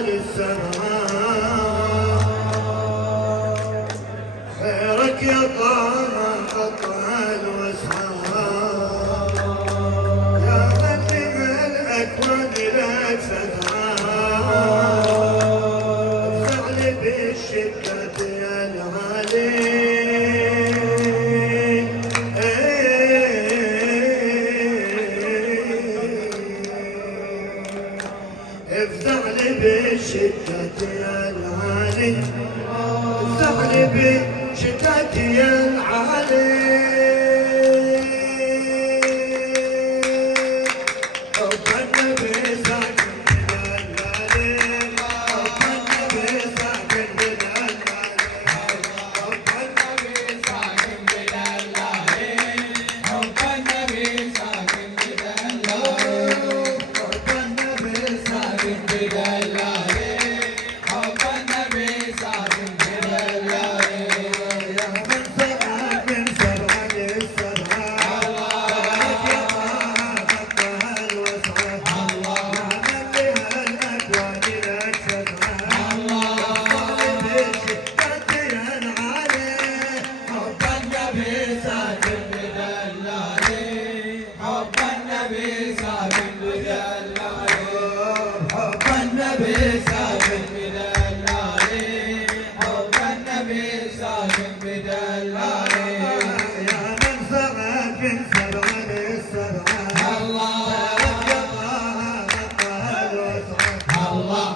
للسماء خيرك يا طه أطال واسعار يا ملك الأكوان لك فتحار افزع لي بالشدة يا العلي افزع لي بالشدة يا العلي افزع لي بالشدة يا العلي حب النبي ساكن بدلالي حب النبي ساكن بدلالي حب النبي ساكن بدلالي حب النبي ساكن بدلالي حب النبي ساكن بدلالي حب النبي ساكن بدلالي يا من سرعك من سرع للسرعة يا طه الوسعة يا من بها الأكوان لك فتحة بالشدة يا العلي حب النبي ساكن بدلالي حب النبي ساكن بدلالي حب النبي ساكن بدلالي حب النبي ساكن بدلالي يا من سرعك من سرع للسرعة يا طه الوسعة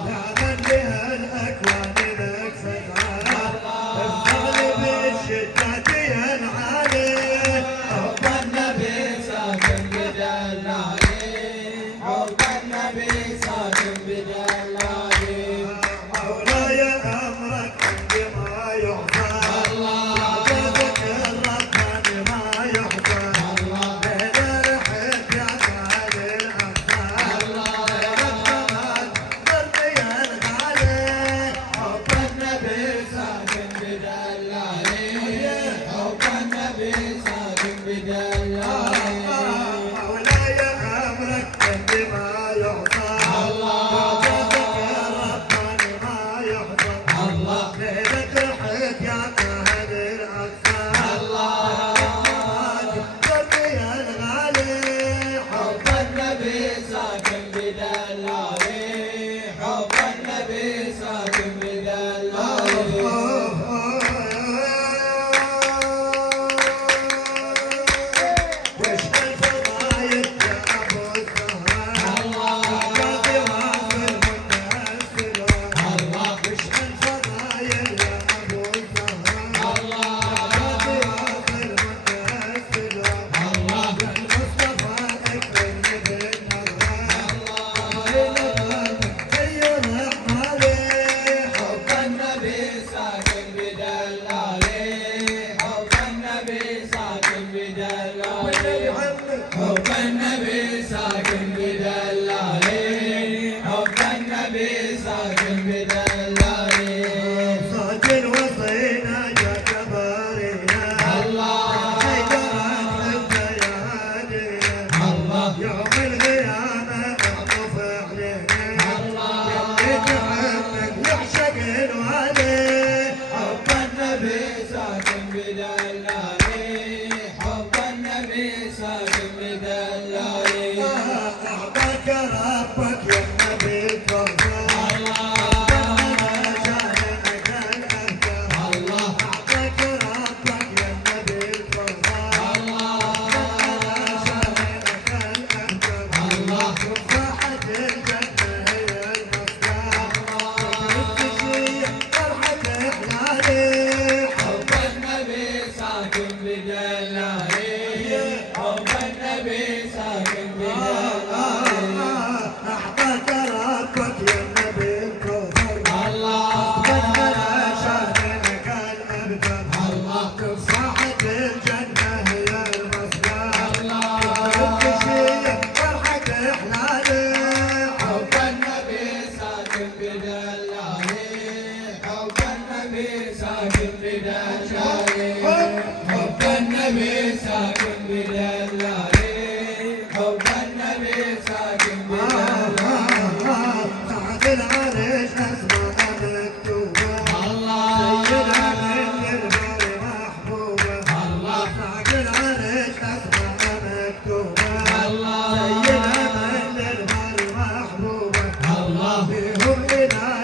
يا من بها الأكوان لك فتحة افزع لي بالشدة يا العلي حب النبي ساكن بدلالي حب النبي ساكن بدلالي مولاي أمرك عندي ما يحصى عجبك الرحمن ما يحصى بين الحب يا غالي الأمثال بين الثمن قلبي يا الغالي حب النبي ساكن بدلالي حب النبي ساكن بدلالي مولاي أمرك عندي ما يحصى الله بهم إلى